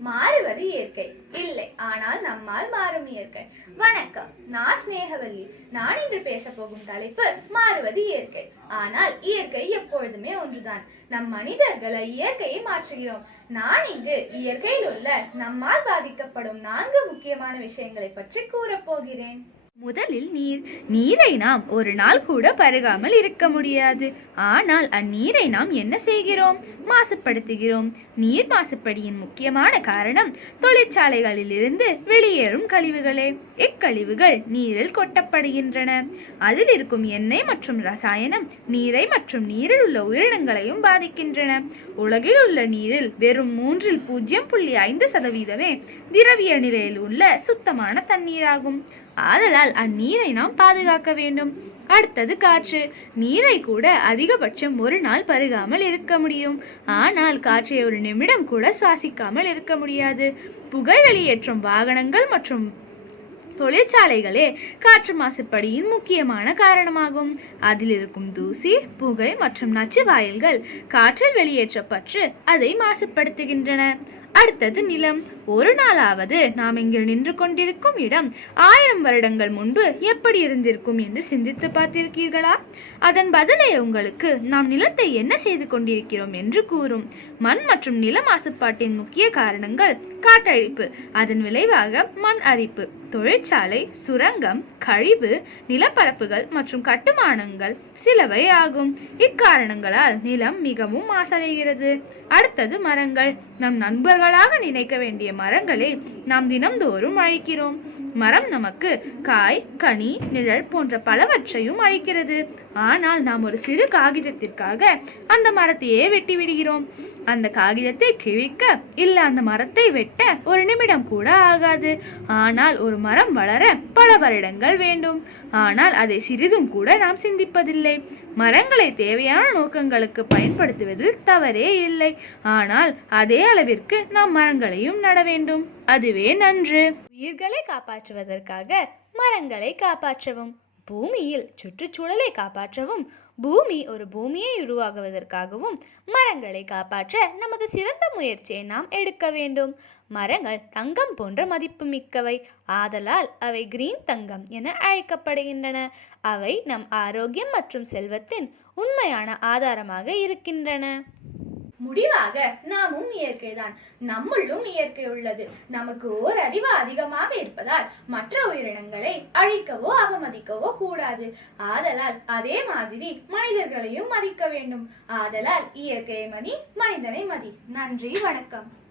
மாறுவது இயற்கை. இல்லை ஆனால் நம்மால் மாறும் இயற்கை. வணக்கம் நான் ஸ்னேகவல்லி நான் இன்று பேச போகும் தலைப்பு மாறுவது இயற்கை. ஆனால் இயற்கை எப்பொழுதுமே ஒன்றுதான். நம் மனிதர்களை இயற்கையை மாற்றுகிறோம். நான் இங்கு இயற்கையில் உள்ள நம்மால் பாதிக்கப்படும் நான்கு முக்கியமான விஷயங்களை பற்றி கூறப்போகிறேன் முதலில் நீர் நீரை நாம் ஒரு நாள் கூட பருகாமல் இருக்க முடியாது. ஆனால் அந்நீரை நாம் என்ன செய்கிறோம்? மாசுபடுத்துகிறோம். நீர் மாசுபடியின் முக்கியமான காரணம் தொழிற்சாலைகளிலிருந்து வெளியேறும் கழிவுகளே. இக்கழிவுகள் நீரில் கொட்டப்படுகின்றன. அதில் இருக்கும் எண்ணெய் மற்றும் ரசாயனம் நீரை மற்றும் நீரில் உள்ள உயிரினங்களையும் பாதிக்கின்றன. உலகில் உள்ள நீரில் வெறும் மூன்றில் பூஜ்ஜியம் புள்ளி ஐந்து சதவீதமே திரவிய நிலையில் உள்ள சுத்தமான தண்ணீராகும். ஆதலால் அந்நீரை நாம் பாதுகாக்க வேண்டும். அடுத்தது காற்று. நீரை கூட அதிகபட்சம் ஒரு நாள் பருகாமல் இருக்க முடியும். ஆனால் காற்றை ஒரு நிமிடம் கூட சுவாசிக்காமல் இருக்க முடியாது. புகை வெளியேற்றும் வாகனங்கள் மற்றும் தொழிற்சாலைகளே காற்று மாசுபடியின் முக்கியமான காரணமாகும். அதில் இருக்கும் தூசி புகை மற்றும் நச்சு வாயில்கள் காற்றில் வெளியேற்றப்பட்டு அதை மாசுபடுத்துகின்றன. அடுத்தது நிலம். ஒரு நாளாவது நாம் இங்கு நின்று கொண்டிருக்கும் இடம் ஆயிரம் வருடங்கள் முன்பு எப்படி இருந்திருக்கும் என்று சிந்தித்து பார்த்திருக்கீர்களா? அதன் பதிலை உங்களுக்கு நாம் நிலத்தை என்ன செய்து கொண்டிருக்கிறோம் என்று கூறும். மண் மற்றும் நில மாசுபாட்டின் முக்கிய காரணங்கள் காட்டழிப்பு அதன் விளைவாக மண் அரிப்பு தொழிற்சாலை சுரங்கம் கழிவு நிலப்பரப்புகள் மற்றும் கட்டுமானங்கள் சிலவை ஆகும். இக்காரணங்களால் நிலம் மிகவும் மாசடைகிறது. அடுத்தது மரங்கள். நம் நண்பர்களாக நினைக்க வேண்டிய மரங்களை நாம் தினம்தோறும் அழிக்கிறோம். மரம் நமக்கு காய் கனி நிழல் போன்ற பலவற்றையும் அழிக்கிறது ஆனால் நாம் ஒரு சிறு காகிதத்திற்காக அந்த மரத்தையே வெட்டி விடுகிறோம் அந்த காகிதத்தை கிழிக்க இல்லை அந்த மரத்தை வெட்ட ஒரு நிமிடம் கூட ஆகாது. ஆனால் ஒரு மரம் வளர பல வருடங்கள் வேண்டும். ஆனால் அதை சிறிதும் கூட நாம் சிந்திப்பதில்லை. மரங்களை தேவையான நோக்கங்களுக்கு பயன்படுத்துவதில் தவறே இல்லை. ஆனால் அதே அளவிற்கு நாம் மரங்களையும் நட வேண்டும். அதுவே நன்று. உயிர்களை காப்பாற்றுவதற்காக மரங்களை காப்பாற்றவும். பூமியில் சுற்றுச்சூழலை காப்பாற்றவும் பூமி ஒரு பூமியை உருவாகுவதற்காகவும் மரங்களை காப்பாற்ற நமது சிறந்த முயற்சியை நாம் எடுக்க வேண்டும். மரங்கள் தங்கம் போன்ற மதிப்புமிக்கவை. ஆதலால் அவை கிரீன் தங்கம் என அழைக்கப்படுகின்றன. அவை நம் ஆரோக்கியம் மற்றும் செல்வத்தின் உண்மையான ஆதாரமாக இருக்கின்றன. முடிவாக நாமும் இயற்கைதான். நம்முள்ளும் இயற்கை உள்ளது நமக்கு ஓர் அறிவு அதிகமாக இருப்பதால் மற்ற உயிரினங்களை அழிக்கவோ அவமதிக்கவோ கூடாது. ஆதலால் அதே மாதிரி மனிதர்களையும் மதிக்க வேண்டும். ஆதலால் இயற்கையை மதி மனிதனை மதி. நன்றி வணக்கம்.